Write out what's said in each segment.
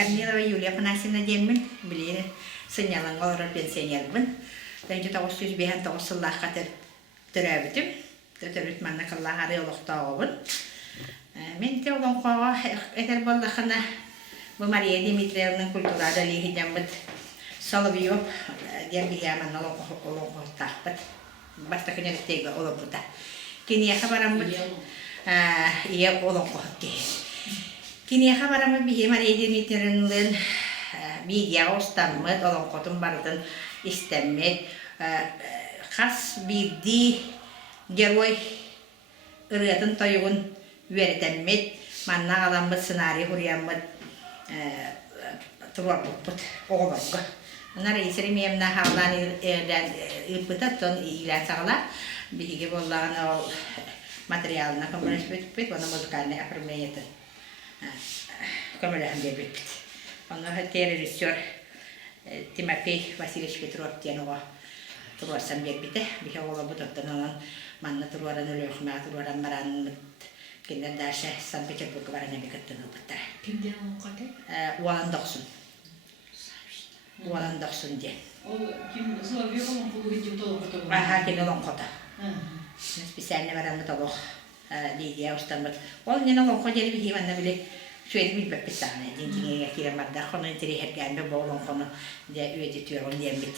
Корнилова Юлия Афанасьевна Демин, билер, сынялан олар пенсионербин. Тенче 905 сыллах катыр төрөбүтүм. Төтөрүт манна кыллахары олоктообун. Мен те Олонхого этер боллахына бу Мария Дмитриевнын культурада лихидембит Соловьев дербияман Олонхо тахпыт. Баста кенеттеги олопута. Кине хабарамбыт ие Олонхо ке. Кине хабарамбыт бие Мария Дмитриевнын видео остаммыт Олонхотун бардын истеммет. Хас бирди герой ырытын тойугун веретеммет. Манна аламмыт сценарий хурияммыт турбут оголорго. Ана рейсери мемна хавлан ипытаттон илен сагала биге боллаган ол материалына коммунистбит оны музыкальный оформление коммунистбит бит. Он режиссер Тимофей Васильевич Петров тенова турвасан бербите биге ола бутаттан манна турваран Олёкминский турваран баран кинден даше Санкт-Петербург баран бекеттен опыттар. Кимден оқады? Уаландоксун. Уаландоксун де. Ол ким Соловьев Олонхо видео толық. Аха, кино Олонхота. Специально баран толық видео устанбыт. Ол не Олонхо дери биги манна биле шөйді билбеп беттаны. Динтиңеге кирен барда хоно интерьергенде бо Олонхону де үйеде түйеғын дембет.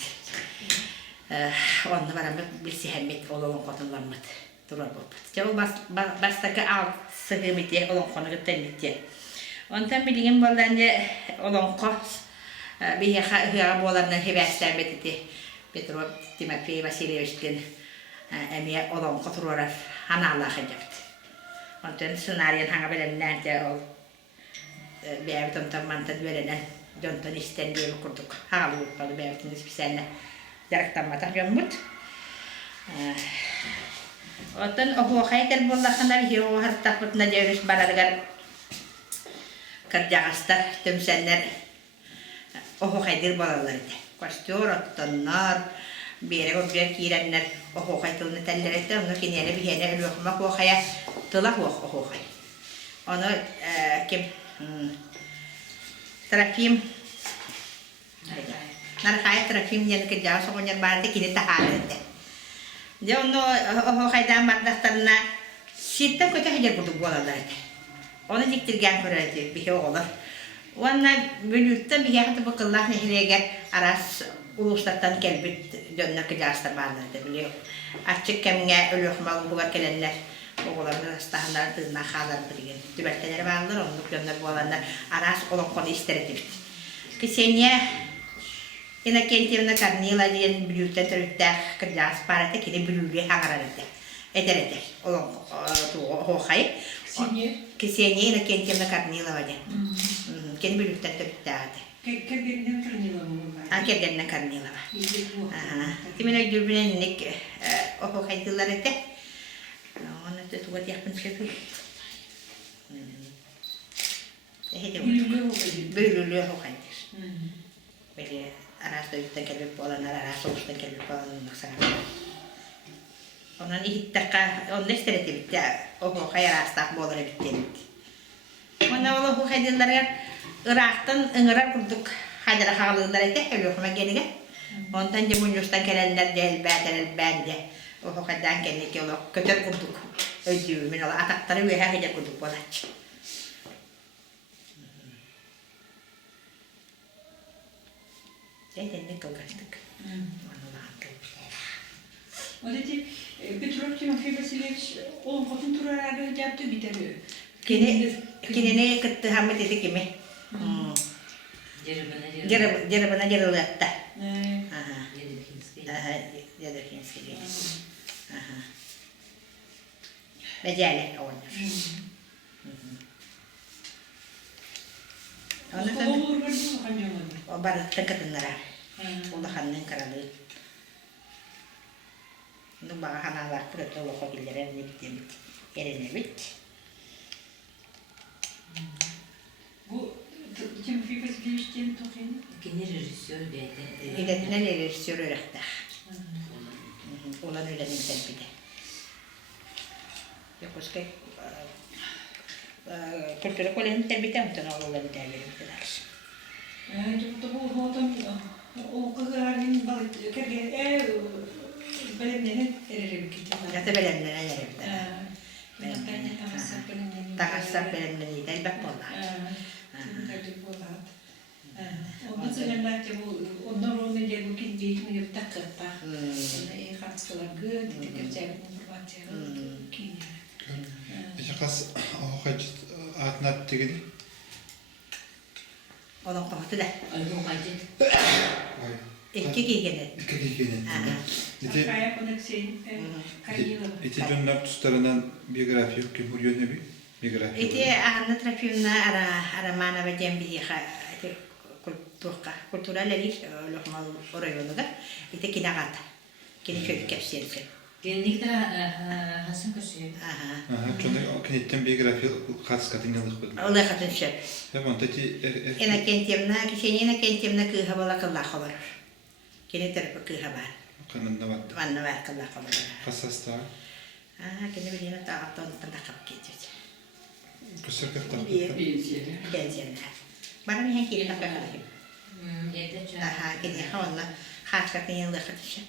Онны баран билсехембет Олонхотунламбыт. Жабыл бастакы ал сығымете Олонхоны гыттенбетте. Онтан билген болдан же Олонхо бейе хыға боларынан хебәстен бетті Петров Тимофей Васильевичтен әме Олонхо тұрорар аналағы жапты. Онтан сценарийын хаңа білімнен де ол бәйбіт онтан мантан веренен жонтан істен дейін құрдық. Хағалы өтпады бәйбітін специально жарықтанматақ жонбыт. Оттан оғуқайтер боллақына бейе оғырттақпыт Надежда барарғар кыржағастар, төмсәнлер оғуқайдыр болалар еді. Костер, оттаннар, бері өбір кейренлер оғуқайтылыны тәлдер етті. Оны кенелі бейені өліғымақ оғуқая тылақ оғуқай. Оны кем Трофим Нархай Трофим ден кыржағы соғынер барды кені тахалыр еді. Де оны оғуқайдан бардақтарына сеттен көте хедер бұдық болалар еді. Onu diktirgen körüldü bir oğulur. Onlar bölükte bir yakıtı bu Kıllah nehirege aras uluslardan gelbit dönüne kıcağızlar varlardı biliyor. Açık kemine Olёkmalı buğa gelenler oğullarını rastağınlar dığına xağlar bilgin. Düberteleri varlar onluk dönler bu olanlar aras Olonxonu isterdi bit. Kıseniye Inakentievna Kornilova diyen bölükten törükte kıcağız parete kini bölüğe hağarar edi. Eder eder. Olonxayı. Ксения Иннокентьевна Корнилова де. Кен бөлүктен төрттаады. Кергеннен Корнилова. Кергеннен Корнилова. Тимен өйдүрбүнен охо кайдылар эте. Оны төтүгө тияпын чөтү. Бөлүлүү охо кайдыр. Бели арас дөйттен келип боланар, арас оғуштан келип боланар саңар. Onun ihtiqqa onun istereti bitti. Oğu hayarastaq bolur bitti. Ona oğu bu haydirlarga Irak'tan ıngırar kurduk. Haydara xağlıqlar ete Olёkma gelige. Ondan je Munyus'tan gelenler elbette. Oğu haydan geldik yolu kötür kurduk. Ödüğümün ola atakları ve hayda kurduk bolaç. Dedenle kılgaçtık. O dedi Petrov Timofey Vasilievich Olonxotun turararı yaptı biteri. Kene kıttı hamı dedi kimi? Jarabına jarılattı. Олёкминский. Beceli oynar. O balıkta kadınlara. O da hanının karalığı. Bunu bana hanalar pırıtı olabilir. Ne bittiğim bitti. Yerine bitti. Bu Timofey Vasilievich Tokin? Yine rejissör beydi. İletinen rejissör öğretti. Olan öyle nimden bir de. Yoksa kültürü kolenin terbiyete mi tanı oğulları derlerim kadar. Mutta puhutaan o kagarin balit kerge belemnen ererimkit. Näitä belemnen ererimkit. Belemnen takassa belemnen. Takassa belemnen niitä ei polla. Täytyy polla. On sellainen lähtee on normaali joku kiinni niin takata. Ei katsoa good tekee informaatiota kiinni. Ja kas hoit atnat tigini. Olonko tätä? Olonko kajit? Ekki kikinen. Ekki kikinen. Kaya koneksiin Kornilova. Iti jonnar tustarandan biografi kim huriyo nebi? Biografi. Iti ahna trafiyuna ara mana bajem biha iti kultural elis lokma orayoluga iti kinagata. Kini şöyle kepsiyelsin. Gelinlikler Hasan Kaşı'yı. Çünkü kenitten biografi katskatin yalık bulun. Olay katın şöp. Hemen tati Ena kentimna, kişenina kentimna kıha bala Kıllahu var. Kini tarafı kıha var. kanında var. Vanna var Kıllahu var. Kasasta. Kini bilina ta'aton pandakap geçiyor. Kusur kaptan. Benziyorlar. Bana bir henkili kapatayım. Evde çay. Kini havalla haskatin yanında katışıyor.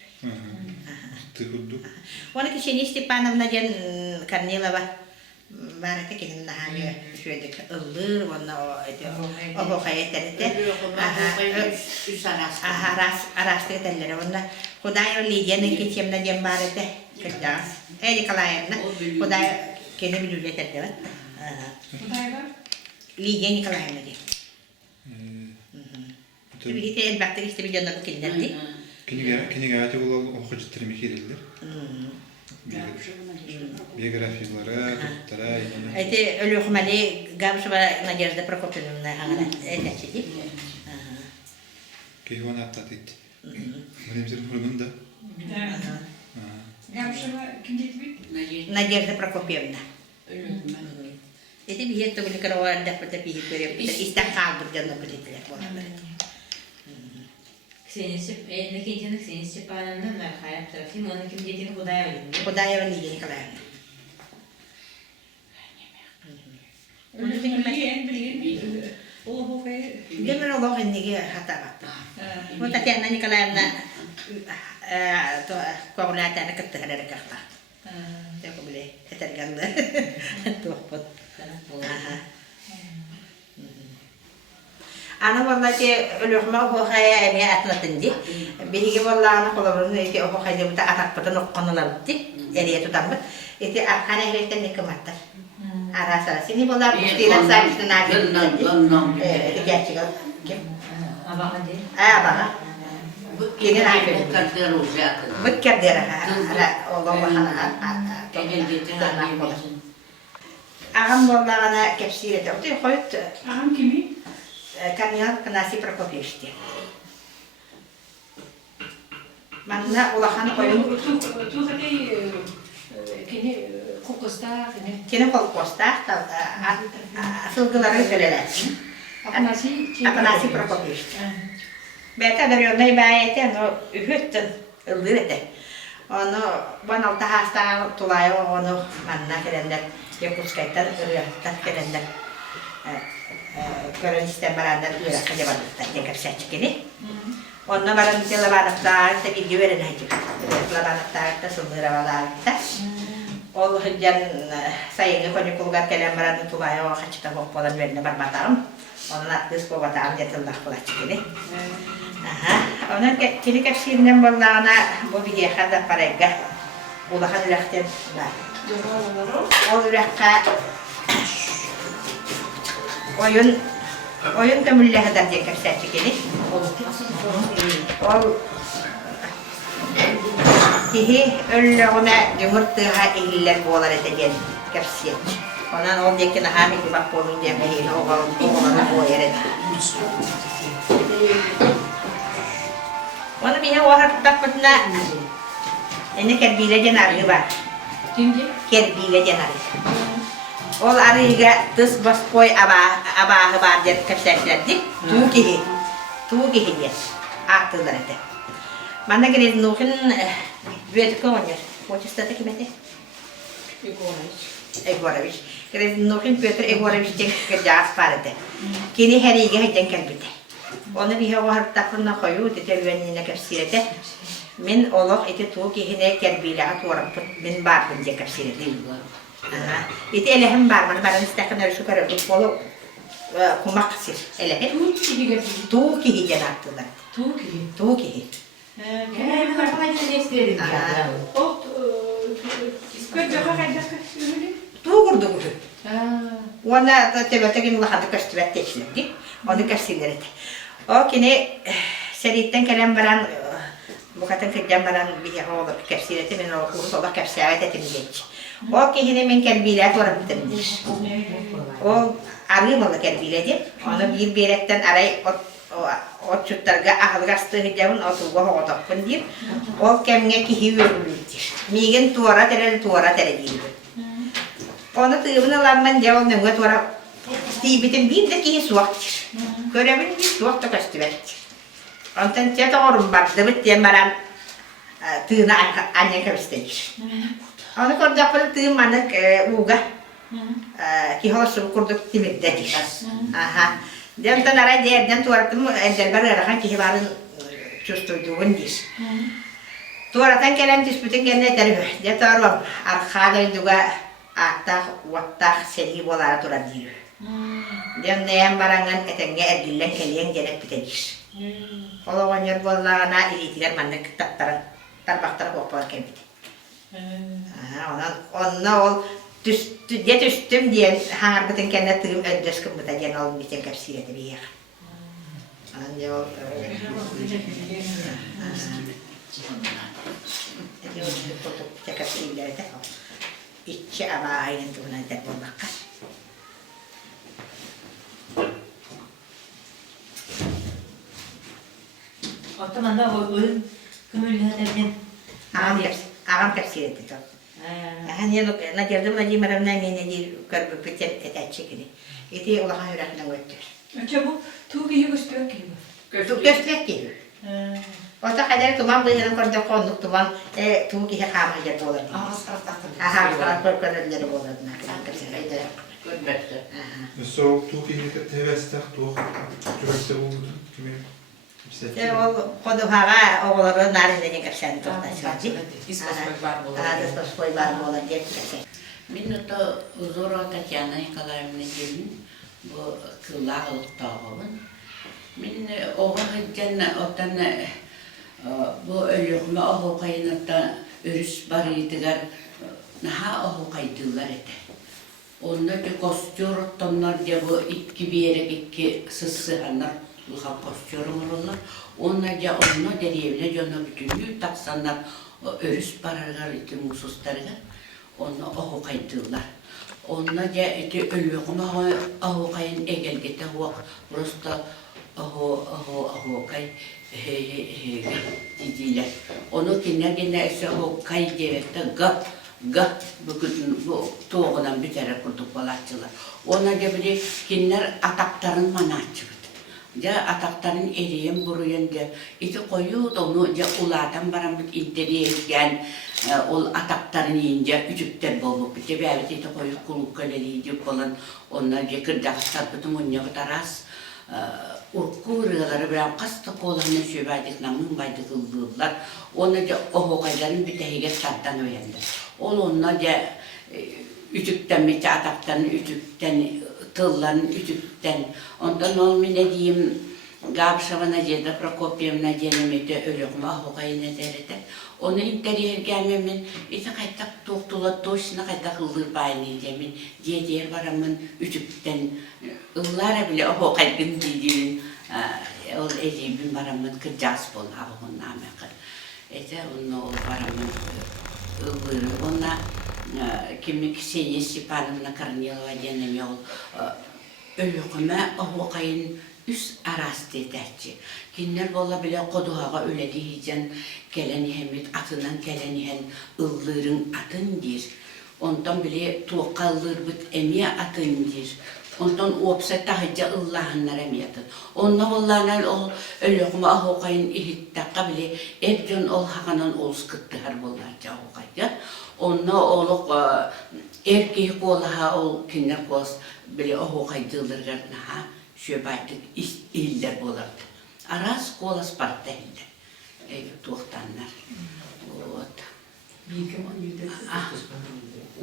Tıhuddu. Ona kişeni Stepanovna jen Kornilova var ete kinim nahani şöyle ılır ona o hayatete arastı edenlere ona Huday liyenin geçimde jen var ete kızlar Nikolaevna Huday kendi bir ülkede var. Huday var? Liye Nikolaevna diye. Tabii ki elbette işte bir canlı bu kinderdi. Kini gayet yolu okuyucularımı kirildir. Biyografiyalara, tutlara, Ete Олёкминский Узорова Надежда Прокопьевна etçiydi. Kıyvan atlatık. Benim senin fırının da. Gavşava kim dedi? Надежда Прокопьевна. Ete bir yetto bir karavan da pata bir böyle İstanbul bir canlı bir telefon. Nekincenin Ksenisi Palan'dan var hayat tarafı. Onun kim dediğini Huday'a verildi. Huday'a verildi Nikolaevna. Bilin. O kaya. Demin o kendine hata baktı. Bu Tatjana Nikolaevna koğulatana kıttıkları kakta. Yok bile etergandı. Tuhput. Ana vallahi Olёkma o haya emiye atlatındı. Birigi vallahi ana kolabrını eti o hayda bu da atakpata nokkanılardı. Eriye tutamdı. Eti arkana heriften ne kımattar. Arasa sini vallahi bustilan sabitli nabi. Eti gerçek kim? Abağa değil. Abağa. Yeni nabi. Bu Bıkkar ha. Ara oğlan bakana. Ağam vallahi ana kepsiyete. Otu koyut. Ağam kimi? Kornilova Nadежда Прокопьевна. Manna ulahan koyun. Tu hadi kini kokosta kini. Kini kolkosta sılgıları söyleler. Afanasьевна Прокопьевна. Beta görüyorlar ibayete no ühüttün ıldırıdı. Onu bana altı hasta tulayı onu manna gelenler Yakutskay'tan ırıyatta gelenler. Körün istemberenler Irak'a cebadıkta tekrar seçkini. Onunla varan bir lavanakta bir güveren hacı. Lavanakta sınırı valanakta. Ol hıccan sayını koyu kulgar kelen varanı tulaya o kaçta hoppadan verine barbatarım. Onun attığı kovatarım yatıldak kula çıkını. Onun kini kapsiyenden bollağına bu bir yekada parayga. Ulahan Irak'tan var. O Irak'a oyun kömürle kadar diye kapsaya çekili. Ol tihi öllüğüne yumurtluğa eğilir boğular edeceğin kapsaya. Ondan ol diye ki naha bir bak boğulun diye mehiyle oğulana boğu yere. Onu bir o harftak pıtına ene kerbiyle cenarı var. Kimdi? Kerbiyle cenarı. Ol arıga tıs bas koy abahı var diye kapsayışlardı. Tuğ kihi diye. Aktılar ete. Bana göre nuhin büyütü konuyor. Koçistata kimete? Egoraviç. Göre nuhin büyütü Egoraviç diye kerjas var ete. Kini her iyi hecen kalbide. Onu bir hava takırına koyu, tütelüvenliğine kapsirete. Min olaq iti tuğ kihine kerbilağa tuğrapıt, min bardım diye kapsirete. İti elehim barmanı, baran istakın ölçü karardı, polu kumak sir, elehim. Tuğ kihi janattılar. Tuğ kihi. Ben kafayı da istedim ya. Tuğ kurdu kurdu. Ona da tebetekin lahadı kaçtıvet geçildi. Onu kaçtırdı. O kine seritten kalem baran bu kadın kırcan baran bir hava kapsireti ben o kursu da kapsiret etmeyecek. O kihine men kerbiler toraptırmış. O arımalı kerbiledi. Onu bir berekten aray o çutlarga ahılgastı hicabın otuğu hoğdakın deyip o kemge kihi verülüdür. Migin tuğra tere deyip. Onu tığımını lanman cevap nöngü tuğra Tibitin bir de kihi suaktır. Görevin bir suakta kaçtıverdi. Ondan çete orum baktı bittiğim baran tığına annen kapisteyir. Onu kurduk böyle tığım anık uğga. Ki hoşum kurduk timiddedir. Ondan aray değerden tuğrattım ender barı arakan kihi varın çustuyduğun dir. Tuğratan kelem dispütün kendine terifü. De tuğrum arkada duga aktak vaktak seri bolara tuğradir. Dem neyem barangan etenge erdilen keliyen jenek bitecir. Ola wanyer bollana ilitiler mannek tarbaktara kopar kembit. Ona ol üstüm diyen hangar biten kenne tığım öddes kımbıta jen olun biten kapsireti bir yer. Anca ol kapsirleri de İçi ama aynen tuğunan terpon bakkar. Ortadan da o ürün kümüllü hedefin. Ağam kapsireti çok. Hani Nadежда Владимировна meni körbe biten etçekini. Eti olahan yürekten götür. Çabuk tuğ gösteriyor ki bu. Gösterek gibi. O da kadar tuman bıyırın korda konduk tuman tuğ ki hekama jet olur. Korkarları olur. Soğuk tuğ kihi tevestek tuğ cürekte oldu. O kodu hava oğulları narinde kapsan tuğda. İspaspoy var mı olan diye kapsan. Minutta Узорова Татьяна Николаевна bu Kılлахского. Min oğul hıccan otan bu Олёкминский oğul kaynatta örüs barıydılar. Naha oğul kaydılar ete. Onda ki kostür tonlar diye bu iki bir yere iki sısıhanlar luha kostürüm olurlar. Onda ya onu deriyevine canı bütünlüğü taksanlar örüs bararlar iti mususlarga. Onu oğul kaydılar. Onda ya eti Олёкминский oğul kayın egelgete o prosta oğul kay dediler. Onu gene ise oğul kay devette bugün bu toğunan bir kere kurduk balatçılar. Ona da kinler atakların manatçı. Ya atakların eriyen buruyen de iti koyu da onu ya uladan baramut interiyen ol atakların yiyince ücükten bolup bitti. Bir evet iti koyu kuluk kaleliydi falan. Onlar ya kırdaklar bütün onu taras urkuğurları bilen kastı kolanı şöbeydik namın baydı kıldılar. Ona da o kayların bir tehige sardan öyendi. Onunla da ütükten bir ataktan, ütükten, tılların ütükten. Ondan olmayı ne diyeyim, Gabşava Nadежда Prokopyevna denemedi Олёкминский okayın ederdi. Onu interiyer gelmemin, iti kaytak toğtula toşuna kaytak ıldır bayını demin. Diğer varamın ütükten, ıllara bile okayın dediğin, ol edibim varamın kırcağız bol ağabey'in namı. Ete onu varamın ılları. Ona kimlik Ksenija Stepanovna Kornilova denemedi Олёкминский okayın üst arası dedikçi. Kinler bolla bile koduhaga öyle diyeceğin kelenihemet atından kelenihen ıllırın atındır. Ondan bile tuğkallır bit emiye atındır. Ondan opsa tahıca ıllahanlar emiyatın. Ondan bollana ol Олёкминский okayın ihittakka bile ebcan ol hakanan oluz kıttıhar bollarca okayca. Ondan oluk erkeği kolaha ol kinler koz bile okaydıldırgar naha. Şöbeydik iller bolardı. Aras kola Sparta hildi. Tuğtanlar.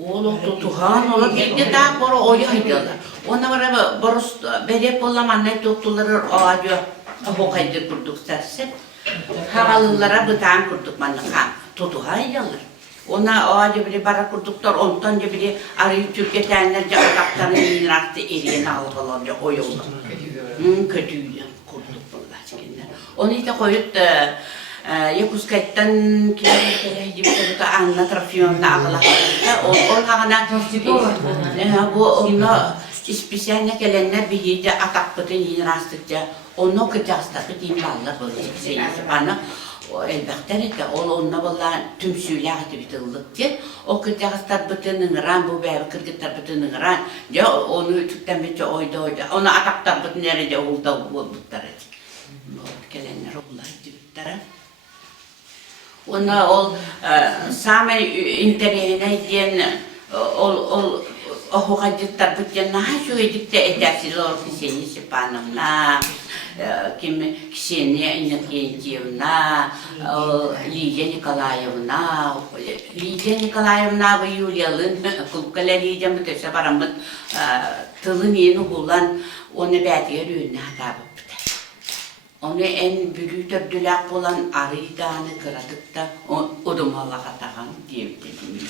Oğlum tutuhan ola bir daha boru oya gidiyorlar. Ona var boros berep olamanlar doktorları ağacı hokaydı kurduk serse. Havalılara bıtan kurduk manlık tutuhan gidiyorlar. Ona ağacı biri bara kurduklar ondan biri arayıp Türkiye'denlerce adaklarını minraktı eriyene algılanca o yolda. Kötüydü kurduk bunlar. Onu işte koyup da Yakutiya'dan kimse anla trafiyonda ağlarlar. Onlarına bu onu ispisiyenle gelenler bir hiç atak bütün yine rastıkça onu kıcasta bütün ballar böyle şeyi bana elbette de onunla vallahi tüm süyle aktivitelik diye o kıcasta bütün nıran bu bey kırgıtlar bütün nıran ya onu tütten bitti oyda onu ataktar bütün nerede oldu bu taraf gelenler oldu aktiviteler. Ona ol same interene diyen ol hokacıklar bütün naha şu edikte edersiz olur kişini sipanımla kim kişini inakiyevna Lidia Nikolayevna ve Yulia'nın kulkala Lidia mütese paramız tılın yeni kullan onu bediye rüyüne hatabı. Onu en büyük töbdülak olan arıydağını kıradık da odum Allah'a tağın diyebilirim.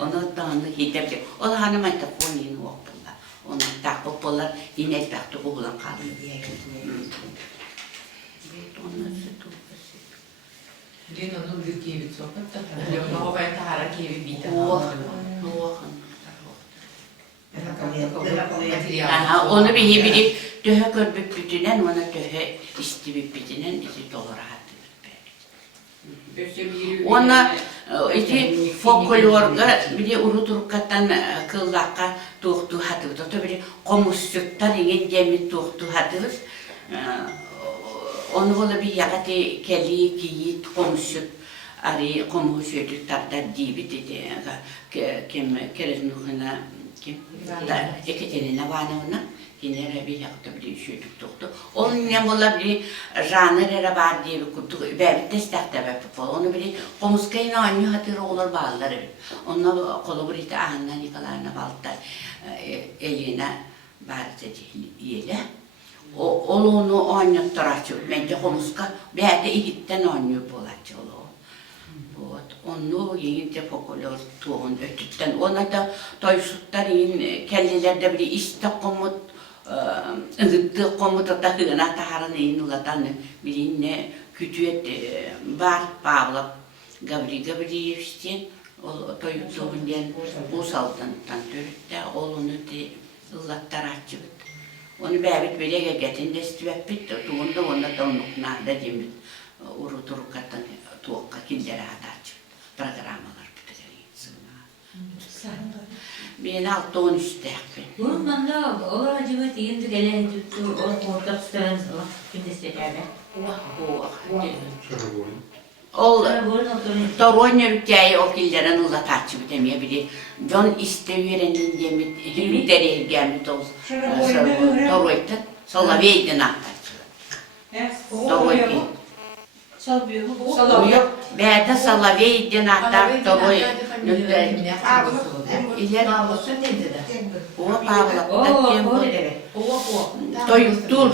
Onu dağını hitep ediyor. O da hanım aytapon yeni okulla. Onu takıp olar yine taktık olan kalıyor. Dün onun bir gibi sohbet de Olonxo ve tahara gibi bir Onu biri töhe körbüp bütünen, ona töhe istibip bütünen isi doğru hattı. Ona iti folklorga bir uruturkatan Kıllakka tuğdu hattı. Tabi komussuttan ingen cemit tuğdu hattı. Onu böyle bir yakati keli kiyit komussut ari komussutü tartar dibi dedi. Kim keresnuhuna kim? Ekaterina Ivanovna yine bir yaktı bir şey tuttu. Onun ne olabilir? Janrlara var diye bir kutu ve bir destekte yapıp onu bir komuskayın aynı hatırı olur bağları. Onunla kolaborite Anna Nikolayevna Balta Elina Bartacı'yla. Onu oynattıraçı. Bence komuska bir de ihitten oynuyor bulaçı olu. Onu yiyince folklor tuğun ötütten. Ona da toysutlar yiyin kellilerde bir işte komut ıgıttı komuta da hına taharın yiyin ulatan bilin ne kütüet var bağlı Gavri yevşten toyuttuğun diyen usaldantan törütte olunu de ıglattar açıp. Onu bebek böyle getin destivep bitti. Tuğunda ona da onluknada demir uruturukatan tuğka killere atarçı. Programmalar bitireyim. Ben 6-13 derken. Bunun bana olur acaba diyeyim de gelen tuttu orta tutan kimdesi derler. Ol Toronyo ülkeyi o killerin uzatarçı bitemeye biri. John istevirenin demit hürüderi gelmit olsun. Toroyta Solavey'den atarçı. Toroyta. Salvıyor. Beyde Solavey'den atar Toroy. İler o Pavlak'ta toyuttur.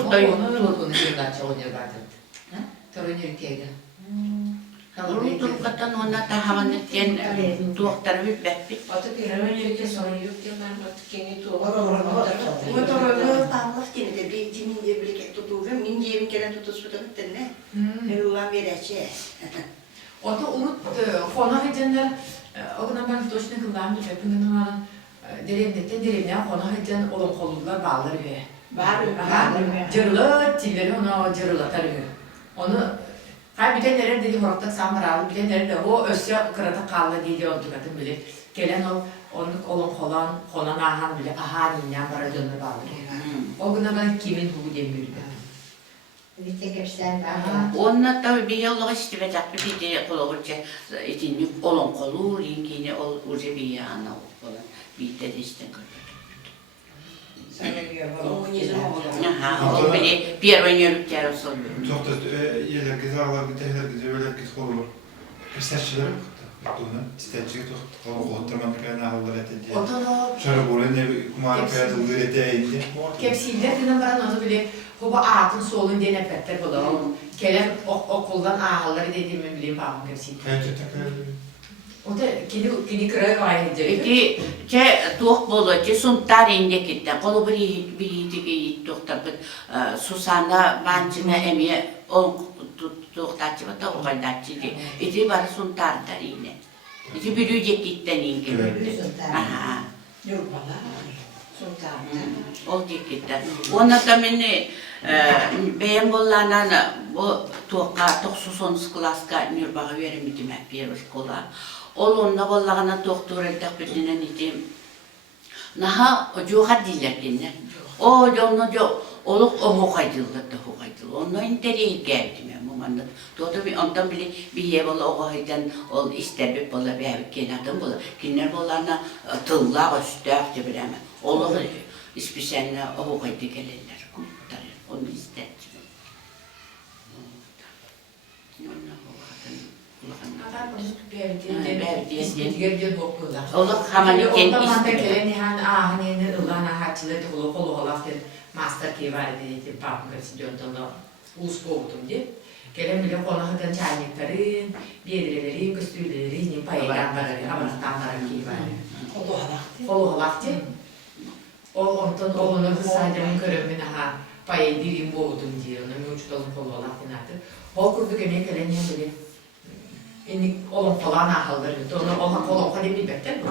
Uruturkatan ona tahavanı diyen tuğaktar bir bekbit. Pavlak genelde bir cimin diye birlikte tutuğum, min diye bir kere tutusu da bittene. Ulan bir eşe. O da urut fona hicenler o gün ben doşne kıldım bir yapının ama deremde fona hicen Olonxolular bağları be. Cırlı tilleri ona cırlı tarıyor. Onu bir de nerede dedi horakta samaralı, bir de nerede o ösya kırata kaldı diye oldu kadın bile. Gelen onun Olonxolan ahan bile ahaninden bara dönme bağlı. O gün ben kimin bu demiyordu. Onunla tabi bir yolda istivecat bir de kolaborca için Olonxolu, linkini olca bir yana falan bir de destek. Коммунизм olur. Aha, o bile bir oynuyorluklar olsun. Çok da yerler gezalar, giderler gidiyorlar ki olur. Kısaççılar mı? Bunu isterçi oturmanın kaynağı olur etedi. Otono Şöyle böyle ne kumar kaydı üreteydi. kepsinde dinen baran onu bile hoba atın solun dene petter bola. Kelen okuldan ağaları dediğimi bileyim bağım kepsinde. Kayıtı takar. O da kini kırığı var edecek. Iti ce tuh bolu ce suntar inde kitta. Kolu bir dige tuhta bir susana bancına emiye on tuhtaçı var da o kadar çiğdi. Iti var suntar da yine. Iti bir yüce kitten inge. Aha. O kitta. Ona da beni benim bollanan bu tuhka tohsusonuz klaska nürbağı veremidim hep bir kola. Olunna bollagana doktor eltak bedinen idim. Naha ojuha dillerdinden. O jonno jo oluk oho kaydıldı. Onno interi geldim ya momanda. Toto bir ondan bile bir ye bolla oho haydan ol istebip bolla bir kenadan bolla. Kinler bollana tılla üstüak dibileme. Oluk ispisenle oho kaydı gelenler. Onu istedim. Oluk hamani ken istedi. Hani ulana hatçıları kolu halaften master ki var dedi papın kasidyondan ulus boğdum diye. Gelen bile konu hadan çaynikleri, biedreleri, küstüleri, ni paygamberleri, Amerikanlar ki var. Kolu halaften. O ondan onu sadece körümüne ha payı dirim boğdum diye. Onu uçtalım kolu halaften artık. O kurdu gene gelen bile ini Olonxo nahaldır. Onu Olonxo diye bilmekten mi?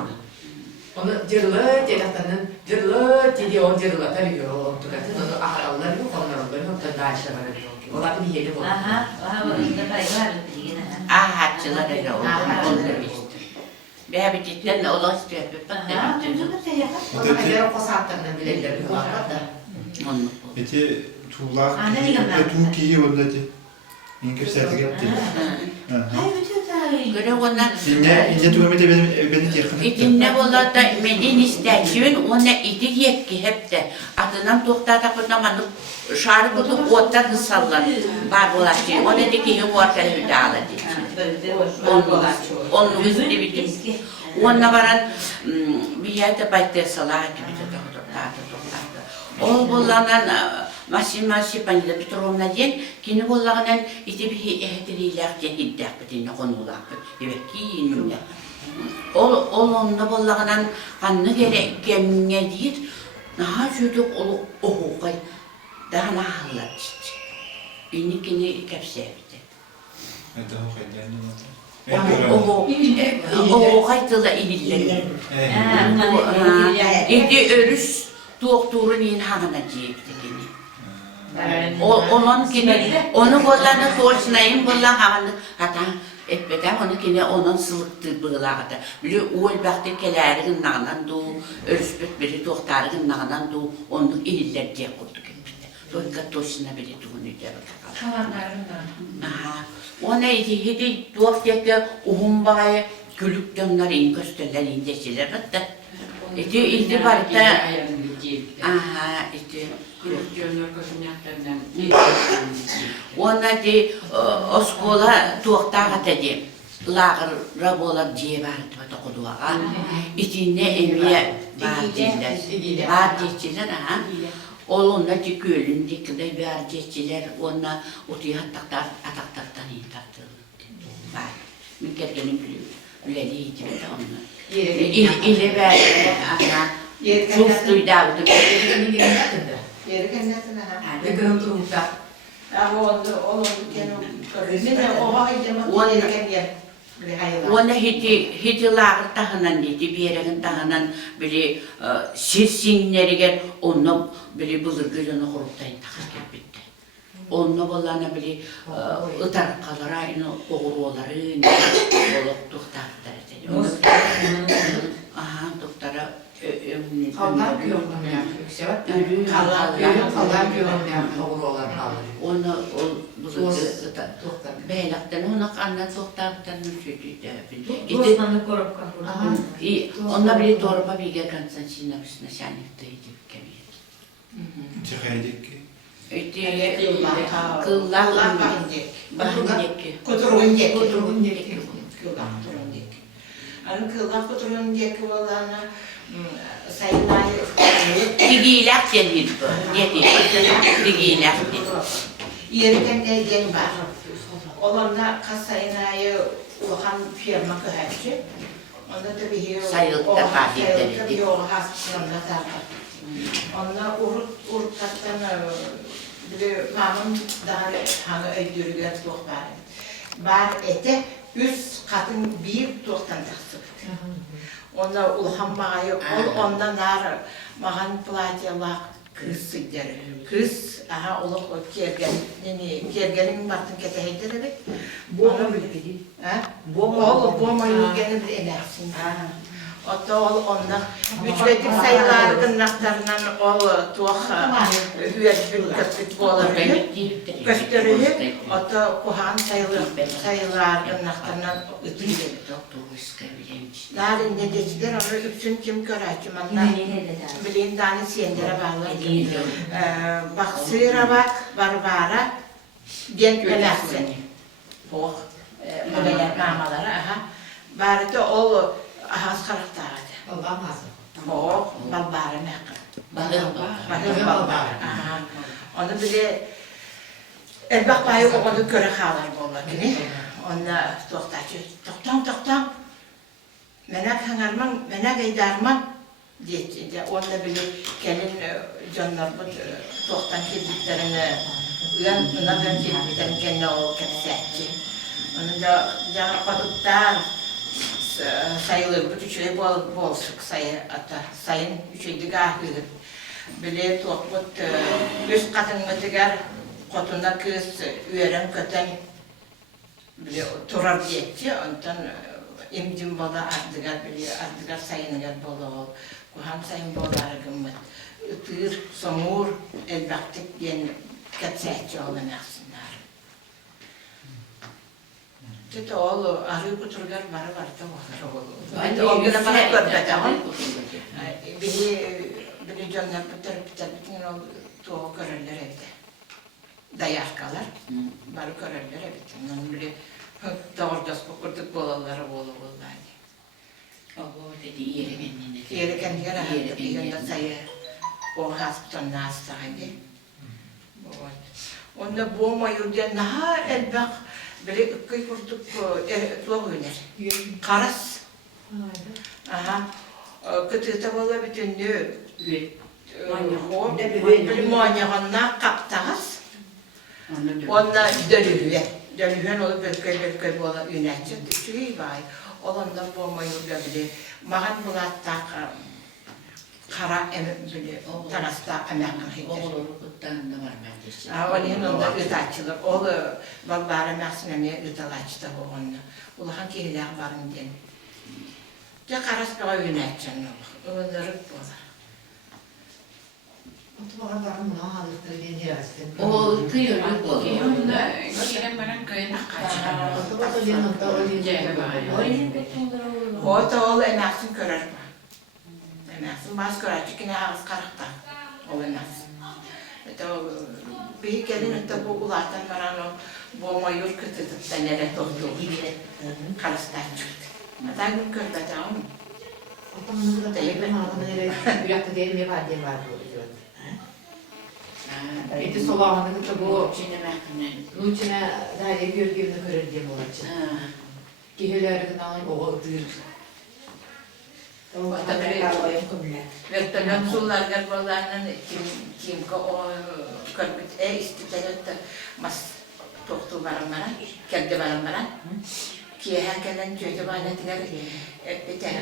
Onu cırlı dediklerinin cırlı dedi o cırlı tarıyor o tukatın onu ahıralları yok onları yok da daha şey var diyor. Ola bir yeri bu. Aha, aha var da kaygar diye. Ahatçılar öyle onları işte. Bir cidden olan istiyor bir Aha, O da kadar o saatlerden bileler bir var da. Onu. Eti tuğlak, Anne diyorum ben. tuğkiyi öldü. İngiliz sertik etti. Hayır bütün tarih. Göre ona İnce tuğmete beni yakın etti. İtinne bolla da medin isterçiğin ona idik yekki hep de adından tohtada kudamanıp şarı kutup otta kısallar var bulaşçı. Ona dedi ki yumurta hüdü aladı. Onu üstü bitim. Ona varan bir yerde baytı salah gibi de tohtada. O bollanan Masih panjat betul diyen kini bollanan iti bir ehtiriler cehiddah betine konulak evekki onna bollanan kanı gerek kemge dit naha çocuk olu oğukay daha nahallat ini kini kapsevdi oğukay tıla ililleri idi örüs doktorun in hağına cihipti kini onun kini onu bollanı torçlayın bollan havanı hata etbeden onu kini onun sılıktı bığlağıda bile oğul baktı kelerinin nağından du örüspet biri doktarının nağından du onun ililler diye kurdu gitmişti doyka torçuna bile duğunu diye bakalım ona hidi dokteke uhumbayı gülüktenler in gösterler indesiler hatta İdi barda aha işte ona de oskola tuğta dedi lağır rabola diye vardı da koduğa içinde emiye badiciler ha olunca gölündeki de badiciler ona otuya ataktan intaktı var mükemmelin bileliydi de onlar İle ver ana çok duydavdı. Yeri kendisine ha. Ne kadar durumda. Onu kendine o hayırlı yeri yer. Ona hiti lağır tahınan dedi, bir yerin tahınan böyle sirsinleri gel, onu böyle bulur gülünü kuruptayın takır bitti. Onu bollana böyle ıtarkalara, oğruları, olup doktarlar. Aha doktora Kallar kıyondan yapıyor. Sevat kallar kıyondan yapıyor. Oğrular kalır. Onu beylaktan onu kandan doktardan nüfüdüydü. Dostlarını korup kalır. Ona bile torba bir gelkansan sinapsına şanlıktaydı kemiği. Çıkaydık. Kıllahский. Bahindeki. Kuturun deki. Kuturun deki. Kuturun deki. Anı kıllah kuturun deki olana sayılayı Digilak denir bu. Ne denir? Digilak denir. yerken neyden var. Olanda kasayınayı ulan firma kıhacı. Onda tabii Sayılıkta faaliyetleri. Tabii o hastalığında tartı. Onda urut kattan bir mamın daha hanı öldürüyor çok var. Var ete üst katın bir tuğtan taksık. Onda ulhan bağıyor. Onda nar mağan platyalar kız sideri. Kız aha Olonxo kergenin baktın keteheydir evet. Boğma bildi. Ha? Boğma yürgeni bir emersin. Oto onda üçledik sayıları gınaklarından ol tuğha üyetlik köpük boğulabilir. Gösteriyor. Oto kuhan sayılar gınaklarından ütülüyor. Narin ne geçtiler onu üçün kim köracım anla. Bilin tane siyendere bağlar. Bak sıyıra bak barbara gen emersin. Boğ. Öbeler mamaları aha. Bari de ol ahas karakterdi. Allah'ım hazır. O balbara mekka. Bahır Balbara. Onu bile elbak bayı onu köre halar bolla kini. Ona tohtaçı. Tohtam. Menak hangarman, menak eydarman diyeti. Onda bile gelin canlar bu tohtan kildiklerini uyan kildiklerini kendine o kepsetçi. Onu da kadıktar sayılır, bu üçüyle bol sık sayı ata, sayın üçüydü gahir. Bile tohbut üst katın mıtıgar, kotunda kız üyeren köten bile turar diyetçi, ondan imdim bola ardıgar sayınıgar bola ol. Kuhan sayın bola argımıt. Ütür, somur, elbaktik diyen ketsetçi olan aksinler. Tete oğlu arı kuturgar var da var oğlu. O güne bana körbet ama. Bili canlar biter bütün o tuğu körerler evde. Dayarkalar, barı körerler evde. Onun bile doğrudas kukurduk bolaları oğlu oğullardı. O dedi yeri Yeri kendine bir yönde sayı o hastanın hastaydı. Onda boğma yurda naha elbak böyle ıkkı kurduk tuğa oynar. Karas. Aha. Kıtıta bola bütün nö. Böyle manyağına kaptağız. Onda dönüyor. Dönüyor olup belki bola yönetecek. Düşüyor var. Olanda boğma yurda bile. Mağan bulattak kara bile tarasta emekken hiç. Oğlu kuttan da var meclisi. Onun onda ıtaçılır. Oğlu balbara meksinemiye ıtalaştı bu onunla. Ulahan kehilek varın diyen. Ya karaspağa yöneteceksin olur. Onları bolar. Otumağa da mı halıkları ben yerasın. O kıyırlık oldu. Onda kirem baran köyüne kaçar. Otumağa da yanında O da oğlu emeksin körer mi? Emeksin bas körer. Çünkü ne ağız karakta. Oğlu emeksin. Bir gelin öte bu ulardan varan o boğma yur kıtıdık da nere toptu. Karıstan çıktı. Hatta gün körbet ağım. Otumağa da evlen ağını nereye üyakta değil mi var diye var bu. Eti solağını da bu Nuçine daire görgevini körür diye olacak. Kihelerden alın o ıdır. Vertelen sular garbalarının kim ko o körbet istidalet mas toktu varanlara, kendi varanlara. Ki herkelen kötü vanetiler biter.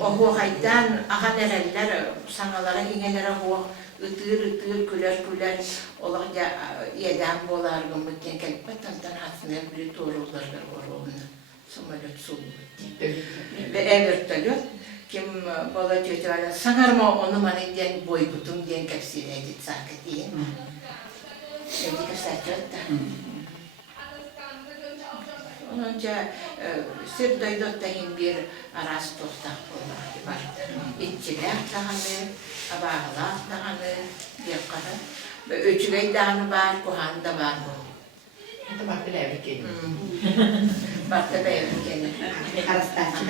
O haydan ahan ereller sanalara ingelere o ıtır küler olanca yeden bolar gümrükten kelpet tantan hasne bir doğrular var onu. Somalet sulu. Ve everteliyor. Kim bola çocuklar sanarma onu maninden boy butum diyen kapsile edit sarkı diye. Edik saçta. Onunca sırdoydotayın bir aras tostak var. İççiler dağını, abağlar dağını, bir kadar. Üçügey dağını var, kuhan da var. Itu bakti lewat kini. Bakta da evlilikeni.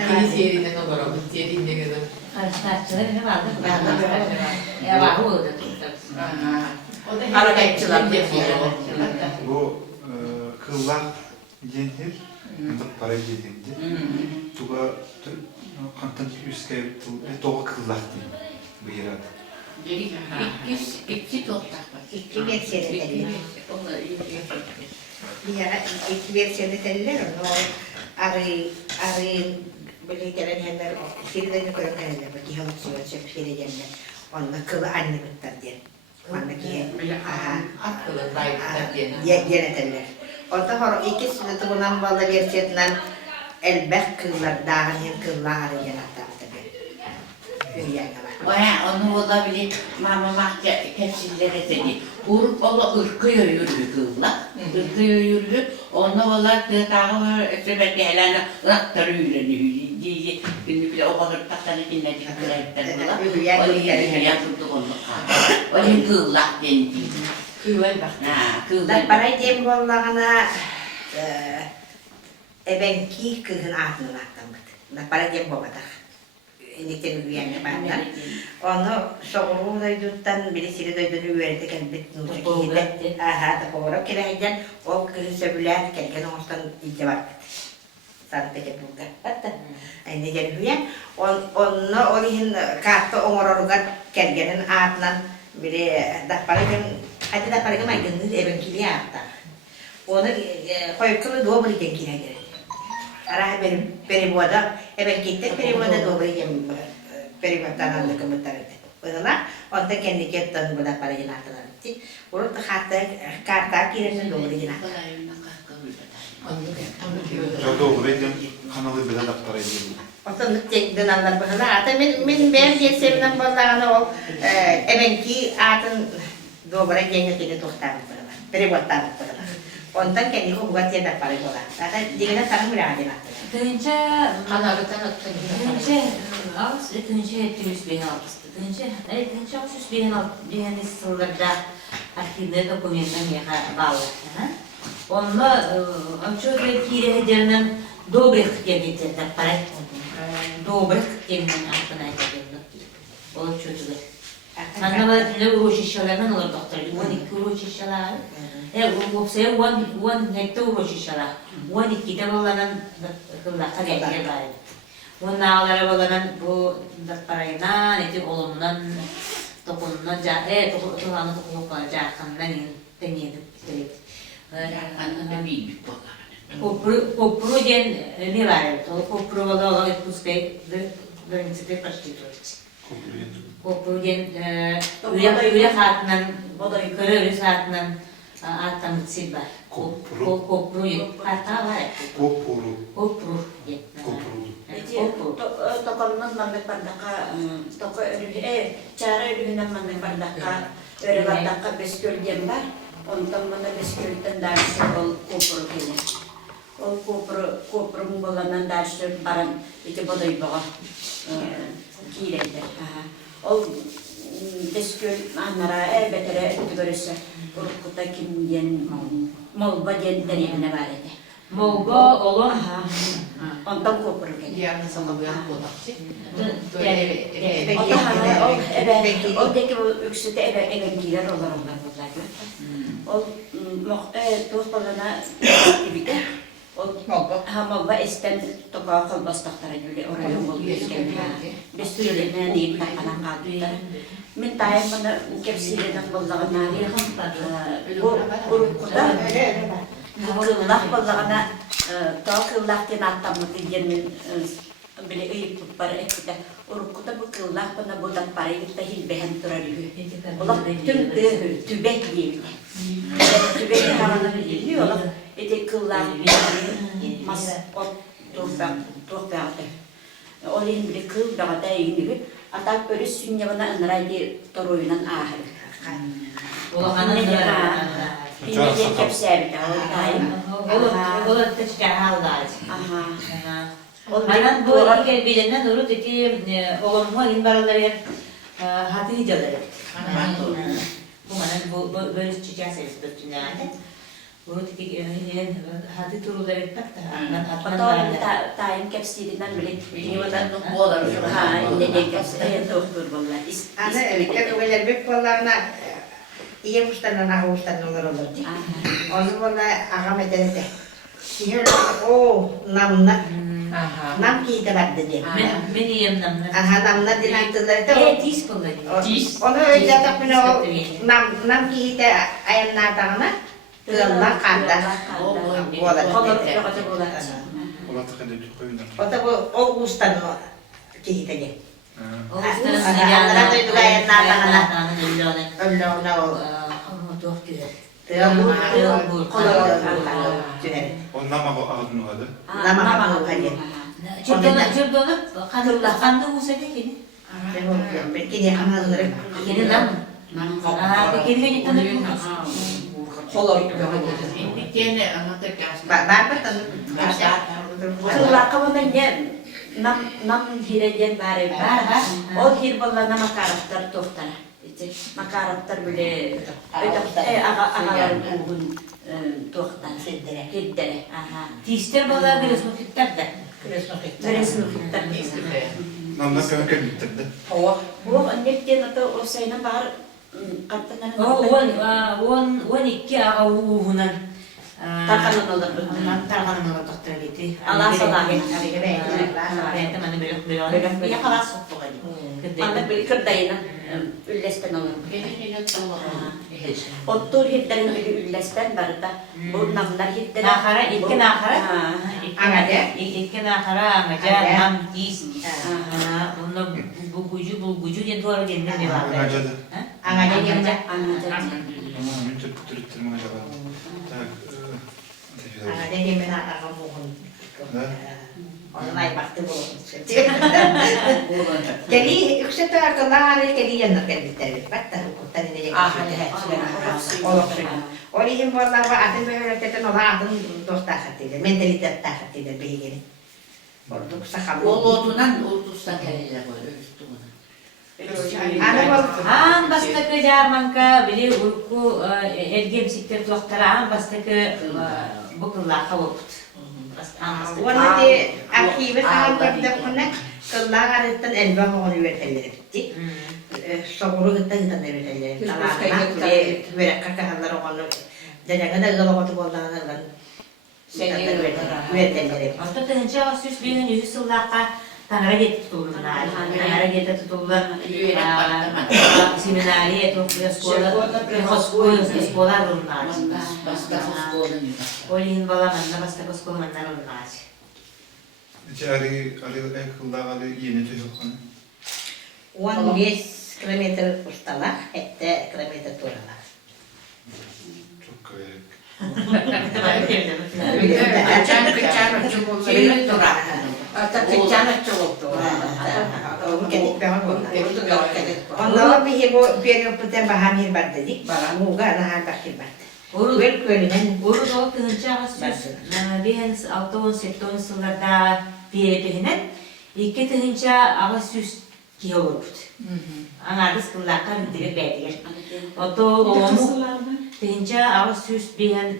Kini serinden olur, serinden gitu. Karıştırçılar ne vardı? Ya var o da tuttu. Hareketçiler Bu kıllar genel untuk para gedimdi. Tuga kantan üskay toğa kıllar diye bu yarat. Jadi iki tostak var. İki versiyonu teller. Onlar iyi. İki versiyonu teller. No arı böyle gelen yerler şiirlerini koyan yerler. Baki halık suyu açıp şiirleyenler. Onunla kılı anne bitler diye. Ondaki At kılın bayi yine teller. Orta horo iki sünnet bundan bağlı versiyonundan elbet kıllar dağın hem kıllar arı yanaktan tabi. Hülyayla var. Baya onu olabilir. Mama mahca kesillere dedi. Ola ırkıyor yürüyor kızlar. Irkıyor yürüyor. Onu ola kıtağı sebep gelene ıraktarı yürüyor. Diye günlük bile o kadar tatanı dinledik kırayıptan ola. Onu yapıldık onu. Onu kızlar dendi. Kılan bak. Da parayı diyeyim bollağına ebenki kızın ağzını atlamıştı. Da parayı diyeyim bolladak. Nikten üyeğine benden. Onu soğuğu doyduktan birisiyle doyduğunu üyeredik elbet nurcu kiyede. Aha da kovarak kireyden o kızı söbüler kelken oğuzdan iyice var. Sana peki bulgar. Hatta aynı yer üyeğen. Onu olihin kartı oğurarugar kelgenin ağzından biri da parayın hadi da parayın aygınız ebenkiliğe ağıtta. Onu koyukulu doğru iken kireyden. Arah periboda, kita periboda dua jam periboda nanda kemudian itu. Betul untuk kendi ketan boda pada jenazah nanti, urut kata kirimnya dua jenazah. Jauh beredem kanalı beladak para gedimdi. Untuk cek dengan betul. Atau min ben dia sebenarnya bola ol ebenki atun dua belas jengnya tidak tohtam betul. Periboda betul. Ondan kendi ko buat dia dapat bola. Kata jika tanam berada nak. Tınca Kanarıtan atın. Tınca ettiğimiz bir altı. Tınca süs bir altı. Yani sorularda aktivite dokumenten bağlı. Onunla çok bir hediyenin dobrih demektir de para. Dobrih denilen altına geldi. O çocuklar. Anlamadım ne uğraşışlarından olur doktor. 12 uğraşışlar. Saya wan hektar uğraşışlar. 12 de balanan Kıllar yer var. Onlara balanan bu parayla neti olumdan tokundan tokundan jakandan teniyedik. Anında bir Kopru gen ne var? Kopru bala epuskay dönüşte prostitut. Kopru gen üye hatnan yukarı üye hatnan attan silba. Kopru hatta var. Kopru. Tokolunun mandak pandaka toko cara ürünen mandak pandaka öyle pandaka beskül jembar ondan mana beskülten dersi ol kopru kene ol kopru bolanan dersi baran itu bodoy baga kireyde ol beskül anara betere görürse urukta kimden molba jenden ne vardı Moga olon ondan kopru kene Dia sama bu yang kotak sih. Oradaki bu üksüde evenkiler olarak bunlar. O dostlarına aktivite. Malba esten topa kalbastaklara göre oraya oluyor. Besürlerine değil kapanan kaldılar. Min tayem bana kepsilerden bollağına urukkuda kıllah bollağına kıllah diye attamıdı yemin bile iyi tutbar ekte urukkuda bu kıllah bana bodan parayı da hilbehen turarıyor. Ola tüm tübek yiyip. Tübek havana biliyor ola. Ete kıllah mas ot tuhbağdı. Olin bile kıl dağda iyi gibi. Atak böyle sünye bana ınıraydı toruyla ahır. Olahanın Bilmece kepsem. Olur tışkar haldaç. Aha. Anan bu iki bilinen doğru dedi Olonxo in baraları haticeleri. Bu bana böyle çiçeği sevdi bütünlerinde. Bu dedi hati turları tak da Atau tayin kepsidinden bile. Nimadan bolar. Ha, ne de kepsi doktor bunlar. Ana öyle bir kollarına iyi ustanın olur olurdu. Onu bana ağam ederdi. Diyor o namna nam ki de var dedi. Ben yiyem namına. Aha namna dinattılar da. Evet, diş kullanıyor. Onu öyle tapın o nam ki de ayağına tağına kılma kanda. Ola tıkıdı koyunlar. O da bu o ustanın ki de. Oğuzların Ana duydu ayağına tağına. Öyle Öyle o. Çok güzel. O nama o ağzını adı. Nama kayı. Çırdonu kandı Musa dedi. Ben kini hamallarım. Yeni nam. Kini tanıdım. Kolor. Indikene anlatır kas. Bapak tanı. Kılakama bence nam hireden bari var. O hir balla nama karakter toftana. Makarakter böyle ağaların uğun tohtan hiddere. Tister bala gresmo kittar da. Resmi hittar. Namda kömür bitirdi. Bu annekten ata o sayına var katlanın. On iki avuhunan. Tarkanın olur. Tarkanın olur doktor gitti. Allah salamet. Ben temanı böyle. Ya kalas soktu galiba. Anda bir kırdayına üllesten olur. Otur hitlerin üllesten barda. Bu namlar hitlerin. Nahara, iki nahara. Angade. İki nahara, angaca, nam, tis. Onda bu gücü diye doğru geldi mi var? Angacadı. Angade gemca. Türkçülük acaba. Angade gemena ağam buhun. Online baktı bu. Jadi yüksek akıllar kedi yanına geldi. Batta hukutan ne Olihim vallahi adın böyle teten ola adın dosta hatıydı. Mentalitet hatıydı bilgini. Orduk sakal. Olodunan ultustan gelirler böyle üstüne. Han bastaki jarmanka bili urku ergemsikter tohtara han bastaki bu Kıllakka oldu. Onu de aktive sahip yaptığında Kıllar'ın elbam onu verirler. Soğuru gittin de verirler. Kalanlar ve kakahanlar onu deneyene de galakotı bollanırlar. Verirler. Hatta tenca süs bir yüz Kıllakka tanrı gitti tutuldular. Tanrı gitti tutuldular. Seminariye topluyor skolar bunlar. Olihin balamanla bastaki skolanlar onlar. Ali kılda yeni çocuk konu. 15 kilometre ustalar, hatta kilometre turalar. Çok kıyak. Kıçan çubuğları durar. Kıçan çubuğu. Kedik ben onu. Onlara bir bu periyoda bahamir bardadik. Muga nahar bakir barda. Böyle köylünen. Urut o kınca süs. Bihen 6-17 yıllarda birinin iki kınca ama süs ki olur. Anadız Kıllakka direkt bediler. O da onu kınca ama süs bihen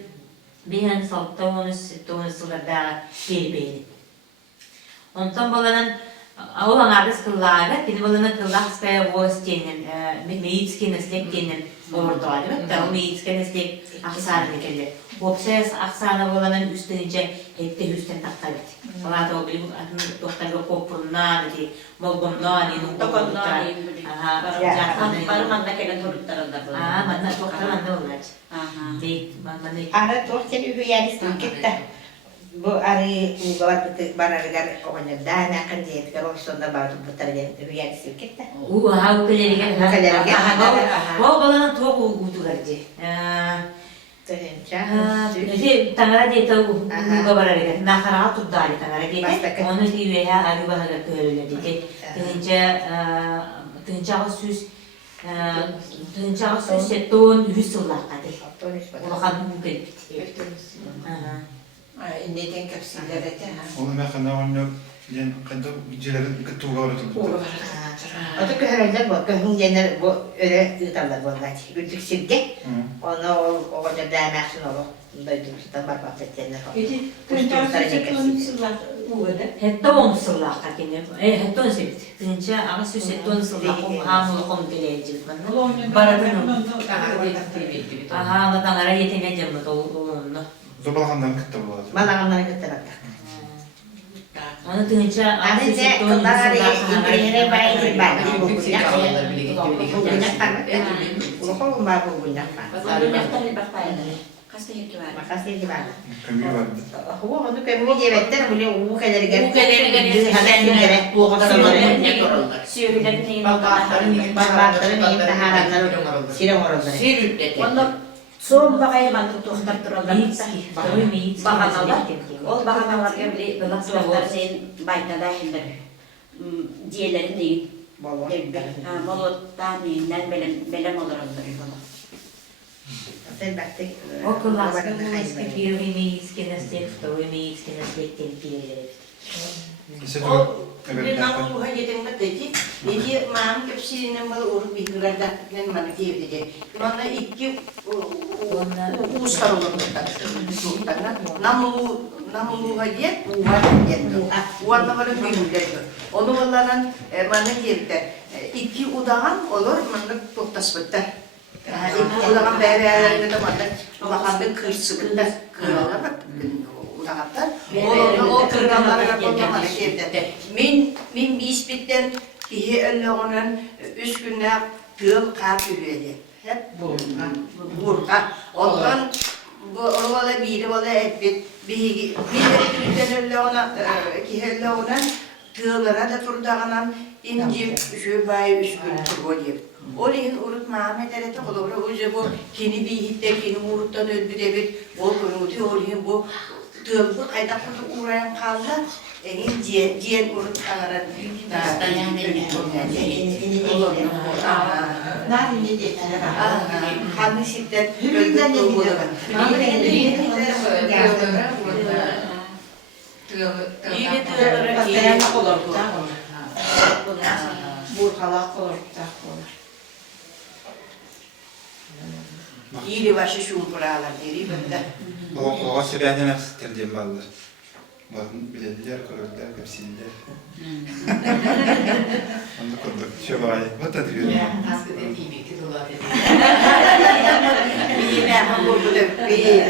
6-17 yıllarda birinin. Ondan balanan olan adres Kıllakka, benim balanan Kılлахская voz denen, meditski naslek denen ordu var. O meditski naslek aksanı geldi. Hopsayas aksana balanan üstünce hepte üstten taktavet. Bana da o bilim doktorga kopurna dedi, malgomna ni Tokonna ni. Parmanda kena turuttaranda. Manna doktor manda olacak. Değil, manna. Ana doktor hüyerisi gitti. Bu ari mugavat baragar konya dana kan jet karo sonda batu putargen hüyerisi gitti. Ha kulerigen. O balanan tuğ udu garci. Jadi tangara dia tahu juga berada. Nah karena tu dari tangara dia, onu di WA ada bahagia keluarga dia. Tenja sus Tıncağı söz ettiğin 100 yıllarca değil. Olakan mümkün bit. Neden kapsiller ete ha? Onu mekana onu yani kadar gecelerin kıtuğa uğratıp. Otu köhörler bu, köhün yener bu öyle ıtarlar bunlar. Güldük silge. Onu o kadar değmeksin olur. Doyduk sudan barbat etkenler. Peki, tıncağı konuşurlar uğradı. Hatta 10 yıllarca gene. Hatta 10 sebit. Tıncağı söz ettiğin yıllarca hamılı kom geleceğiz bana. Baradın. Aha, vatanlara yetemeyeceğim mi onu? Zobalhandan kıtta bulalım. Balağımları götürürler. Onu tıncağı Aslında kıllar indirine bayılır ben. Bu günah var mı? Ulukon var bu günah var. Olunaktan bak payları. Kasta yeki var. Makasih di mana? Kömüğü vardı. Huwa onu kami jewetten bule uwu kadar gel. Bu kadarı gelirse sen bu kadar ne dururlar. Sürülerin neyin Bakların iyi taharanlar siram oralları. Sirütte. Onda soğuk bakayım anı tuhtar dururlar. Miyitski. Bahanalar. Ol bahanalar gibi tuhtar neyin bayta dahildir. Diyelerin neyin. Bolottan neyinden belem olur onları falan. Sen baktık. O Kıllahski bir miyitski naslek, vторой miyitski naslek tempiyeleri. Bir namlu bu hayetin dedi. Dedi mam kapsinin mal urut bilgilerden ne mana diyecek. Bana iki usar olur da. Namlu hayet var yetti. Varna var bilgiler. Onu vallaran mana diyecek. İki udağan olur mana toktas bitter. Udağan beraberinde de mana bakandı kırsıkında kırılır bak. Udağatlar. O kırganlara yapılmalı evde. Min biz bitten iyi öllüğünün 3 günler tığıl kart üredi. Hep burka. Ondan bu orada biri valla hep bir tüten öllüğüne ki öllüğüne tığılara da turdağınan inci şu bayi 3 gün turbo diye. Olayın urut Mehmet Eret'e olur. O bu kini bir hitte kini uruttan öldüre bir o konutu olayın bu tığıldı kayda kutu uğrayan kaldı. Engin diyen urut ağaran. Dayan beni. Olur. Nari ne diye? Kanı şiddet. Hürriyeden ne diyor? İyi bir tığlara iyi olur. Burkalak olur. İyi başı şu buralar deri bende. O sebebden eksiktir ballar. Bakın bilediler, körüldüler, kapsiller. Onu kurduk. Şöyle bu da diyor. İyi ne hamurdu da iyi.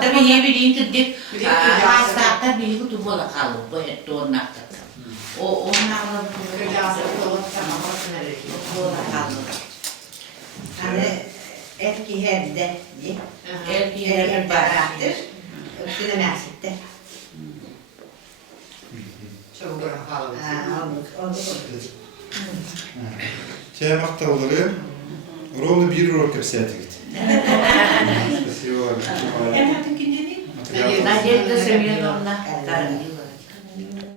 Tabii iyi bileyim dedik. Hastalıkta bir kutu bola kalır. Bu hep doğrunakta. Onlarla bola kalır. Hani erki herde diye. Erki Erki baraktır. Üstüne mersitte. Çabuk kalır. Olur. Şey vakti oluyor. Rolü bir rol kapsaydı gitti. Spesiyor. Hem hakkın ne? Надежда Семеновна Корнилова.